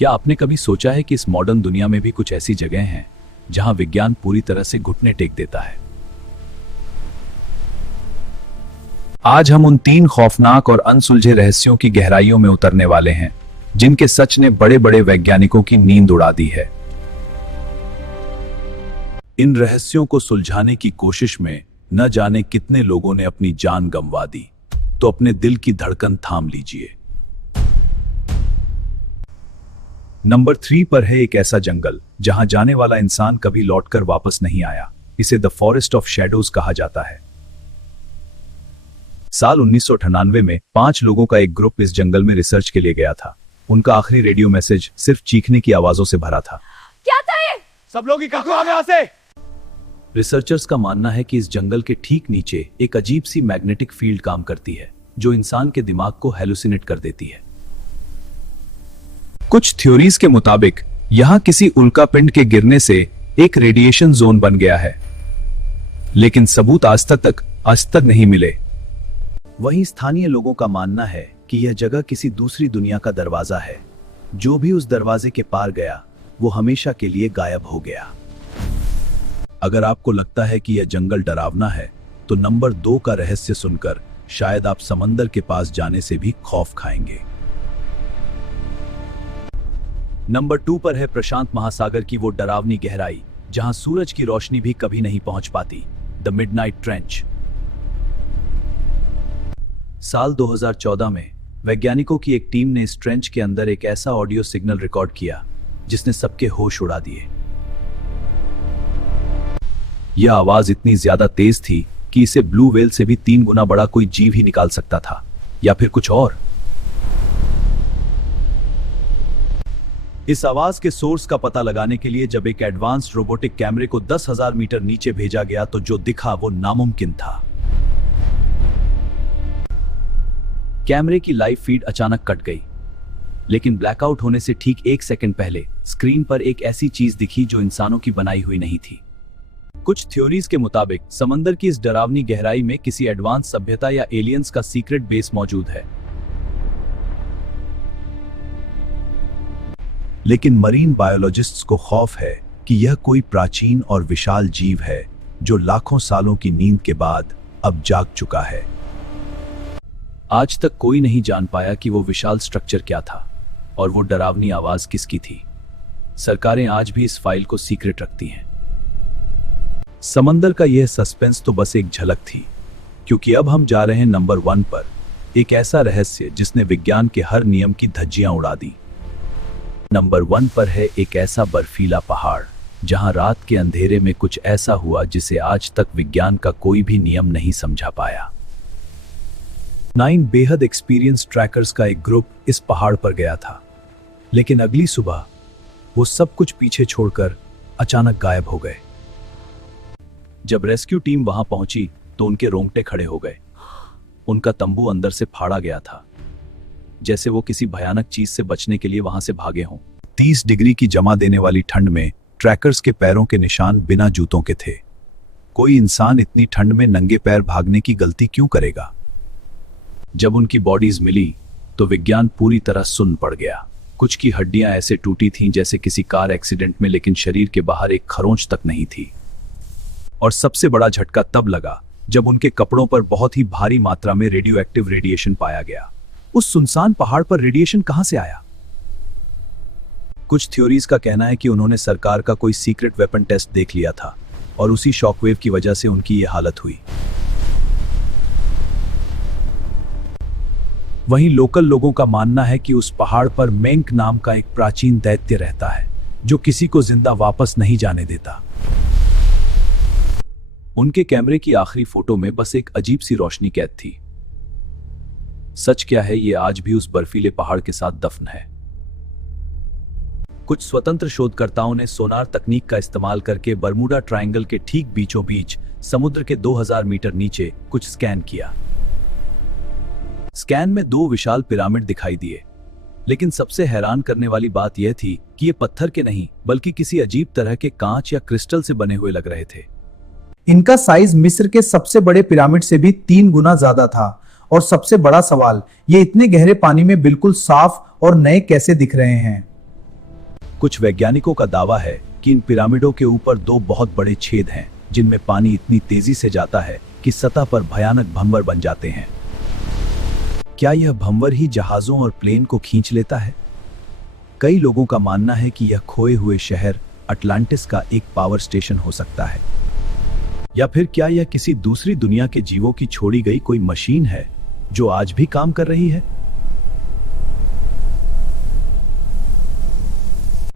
क्या आपने कभी सोचा है कि इस मॉडर्न दुनिया में भी कुछ ऐसी जगह हैं जहां विज्ञान पूरी तरह से घुटने टेक देता है? आज हम उन 3 खौफनाक और अनसुलझे रहस्यों की गहराइयों में उतरने वाले हैं जिनके सच ने बड़े बड़े वैज्ञानिकों की नींद उड़ा दी है। इन रहस्यों को सुलझाने की कोशिश में न जाने कितने लोगों ने अपनी जान गंवा दी। तो अपने दिल की धड़कन थाम लीजिए। नंबर 3 पर है एक ऐसा जंगल जहां जाने वाला इंसान कभी लौटकर वापस नहीं आया। इसे द फॉरेस्ट ऑफ शैडोज कहा जाता है। साल 1998 में 5 लोगों का एक ग्रुप इस जंगल में रिसर्च के लिए गया था। उनका आखिरी रेडियो मैसेज सिर्फ चीखने की आवाजों से भरा था। क्या था ये? सब लोग इकट्ठे हो यहाँ से। रिसर्चर्स का मानना है कि इस जंगल के ठीक नीचे एक अजीब सी मैग्नेटिक फील्ड काम करती है जो इंसान के दिमाग को हेलुसिनेट कर देती है। कुछ थ्योरीज के मुताबिक यहां किसी उल्कापिंड के गिरने से एक रेडिएशन जोन बन गया है, लेकिन सबूत आज तक नहीं मिले। वहीं स्थानीय लोगों का मानना है कि यह जगह किसी दूसरी दुनिया का दरवाजा है। जो भी उस दरवाजे के पार गया वो हमेशा के लिए गायब हो गया। अगर आपको लगता है कि यह जंगल डरावना है तो नंबर 2 का रहस्य सुनकर शायद आप समंदर के पास जाने से भी खौफ खाएंगे। नंबर 2 पर है प्रशांत महासागर की वो डरावनी गहराई जहां सूरज की रोशनी भी कभी नहीं पहुंच पाती, द मिडनाइट ट्रेंच। साल 2014 में वैज्ञानिकों की एक टीम ने इस ट्रेंच के अंदर एक ऐसा ऑडियो सिग्नल रिकॉर्ड किया जिसने सबके होश उड़ा दिए। यह आवाज इतनी ज्यादा तेज थी कि इसे ब्लू व्हेल से भी 3 गुना बड़ा कोई जीव ही निकाल सकता था, या फिर कुछ और। इस आवाज के सोर्स का पता लगाने के लिए जब एक एडवांस्ड रोबोटिक कैमरे को 10,000 मीटर नीचे भेजा गया तो जो दिखा वो नामुमकिन था। कैमरे की लाइव फीड अचानक कट गई, लेकिन ब्लैकआउट होने से ठीक 1 सेकंड पहले स्क्रीन पर एक ऐसी चीज दिखी जो इंसानों की बनाई हुई नहीं थी। कुछ थ्योरीज के मुताबिक समंदर की इस डरावनी गहराई में किसी एडवांस सभ्यता या एलियंस का सीक्रेट बेस मौजूद है। लेकिन मरीन बायोलॉजिस्ट्स को खौफ है कि यह कोई प्राचीन और विशाल जीव है जो लाखों सालों की नींद के बाद अब जाग चुका है। आज तक कोई नहीं जान पाया कि वो विशाल स्ट्रक्चर क्या था और वो डरावनी आवाज किसकी थी। सरकारें आज भी इस फाइल को सीक्रेट रखती हैं। समंदर का यह सस्पेंस तो बस एक झलक थी, क्योंकि अब हम जा रहे हैं नंबर 1 पर, एक ऐसा रहस्य जिसने विज्ञान के हर नियम की धज्जियां उड़ा दी। नंबर 1 पर है एक ऐसा बर्फीला पहाड़ जहां रात के अंधेरे में कुछ ऐसा हुआ जिसे आज तक विज्ञान का कोई भी नियम नहीं समझा पाया। 9 बेहद एक्सपीरियंस ट्रैकर्स का एक ग्रुप इस पहाड़ पर गया था, लेकिन अगली सुबह वो सब कुछ पीछे छोड़कर अचानक गायब हो गए। जब रेस्क्यू टीम वहां पहुंची तो उनके रोंगटे खड़े हो गए। उनका तंबू अंदर से फाड़ा गया था, जैसे वो किसी भयानक चीज से बचने के लिए वहां से भागे हों। 30 डिग्री की जमा देने वाली ठंड में ट्रैकर्स के पैरों के निशान बिना जूतों के थे। कोई इंसान इतनी ठंड में नंगे पैर भागने की गलती क्यों करेगा? जब उनकी बॉडीज मिली तो विज्ञान पूरी तरह सुन्न पड़ गया। कुछ की हड्डियां ऐसे टूटी थीं जैसे किसी कार एक्सीडेंट में, लेकिन शरीर के बाहर एक खरोंच तक नहीं थी। और सबसे बड़ा झटका तब लगा जब उनके कपड़ों पर बहुत ही भारी मात्रा में रेडियोएक्टिव रेडिएशन पाया गया। उस सुनसान पहाड़ पर रेडिएशन कहां से आया? कुछ थ्योरीज का कहना है कि उन्होंने सरकार का कोई सीक्रेट वेपन टेस्ट देख लिया था और उसी शॉकवेव की वजह से उनकी यह हालत हुई। वहीं लोकल लोगों का मानना है कि उस पहाड़ पर मेंक नाम का एक प्राचीन दैत्य रहता है जो किसी को जिंदा वापस नहीं जाने देता। उनके कैमरे की आखिरी फोटो में बस एक अजीब सी रोशनी कैद थी। सच क्या है, ये आज भी उस बर्फीले पहाड़ के साथ दफन है। कुछ स्वतंत्र शोधकर्ताओं ने सोनार तकनीक का इस्तेमाल करके बर्मुडा ट्रायंगल के ठीक बीचों बीच समुद्र के 2000 मीटर नीचे कुछ स्कैन किया। स्कैन में 2 विशाल पिरामिड दिखाई दिए, लेकिन सबसे हैरान करने वाली बात यह थी कि ये पत्थर के नहीं बल्कि किसी अजीब तरह के कांच या क्रिस्टल से बने हुए लग रहे थे। इनका साइज मिस्र के सबसे बड़े पिरामिड से भी 3 गुना ज्यादा था। और सबसे बड़ा सवाल, ये इतने गहरे पानी में बिल्कुल साफ और नए कैसे दिख रहे हैं? कुछ वैज्ञानिकों का दावा है कि इन पिरामिडों के ऊपर दो बहुत बड़े छेद हैं जिनमें पानी इतनी तेजी से जाता है कि सतह पर भयानक भंवर बन जाते हैं। क्या यह भंवर ही जहाजों और प्लेन को खींच लेता है? कई लोगों का मानना है कि यह खोए हुए शहर अटलांटिस का एक पावर स्टेशन हो सकता है, या फिर क्या यह किसी दूसरी दुनिया के जीवों की छोड़ी गई कोई मशीन है जो आज भी काम कर रही है?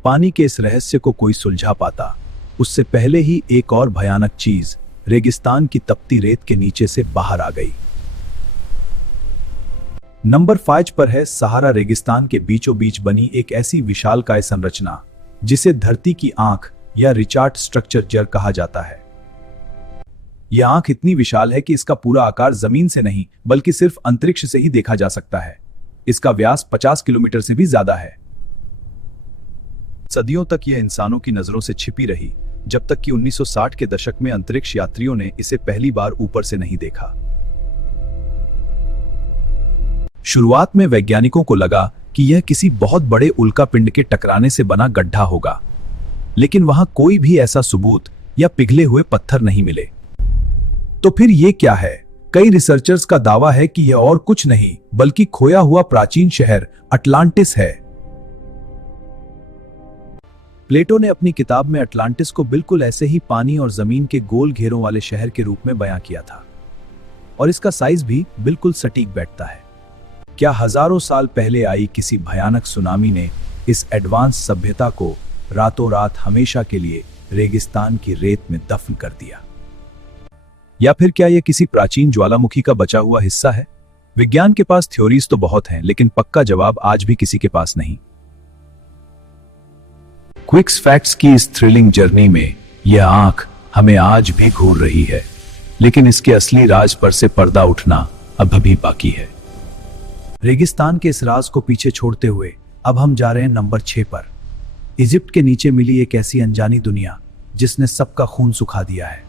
पानी के इस रहस्य को कोई सुलझा पाता उससे पहले ही एक और भयानक चीज रेगिस्तान की तपती रेत के नीचे से बाहर आ गई। नंबर 5 पर है सहारा रेगिस्तान के बीचों बीच बनी एक ऐसी विशालकाय संरचना जिसे धरती की आंख या रिचार्ड स्ट्रक्चर कहा जाता है। यह आंख इतनी विशाल है कि इसका पूरा आकार जमीन से नहीं बल्कि सिर्फ अंतरिक्ष से ही देखा जा सकता है। इसका व्यास 50 किलोमीटर से भी ज्यादा है। सदियों तक यह इंसानों की नजरों से छिपी रही, जब तक कि 1960 के दशक में अंतरिक्ष यात्रियों ने इसे पहली बार ऊपर से नहीं देखा। शुरुआत में वैज्ञानिकों को लगा कि यह किसी बहुत बड़े उल्कापिंड के टकराने से बना गड्ढा होगा, लेकिन वहां कोई भी ऐसा सबूत या पिघले हुए पत्थर नहीं मिले। तो फिर यह क्या है? कई रिसर्चर्स का दावा है कि यह और कुछ नहीं बल्कि खोया हुआ प्राचीन शहर अटलांटिस है। प्लेटो ने अपनी किताब में अटलांटिस को बिल्कुल ऐसे ही पानी और जमीन के गोल घेरों वाले शहर के रूप में बयां किया था, और इसका साइज भी बिल्कुल सटीक बैठता है। क्या हजारों साल पहले आई किसी भयानक सुनामी ने इस एडवांस सभ्यता को रातों रात हमेशा के लिए रेगिस्तान की रेत में दफन कर दिया? या फिर क्या यह किसी प्राचीन ज्वालामुखी का बचा हुआ हिस्सा है? विज्ञान के पास थ्योरीज तो बहुत हैं, लेकिन पक्का जवाब आज भी किसी के पास नहीं। क्विक्स फैक्ट्स की इस थ्रिलिंग जर्नी में यह आंख हमें आज भी घूर रही है, लेकिन इसके असली राज पर से पर्दा उठना अब भी बाकी है। रेगिस्तान के इस राज को पीछे छोड़ते हुए अब हम जा रहे हैं नंबर 6 पर। इजिप्ट के नीचे मिली एक ऐसी अनजानी दुनिया जिसने सबका खून सुखा दिया है।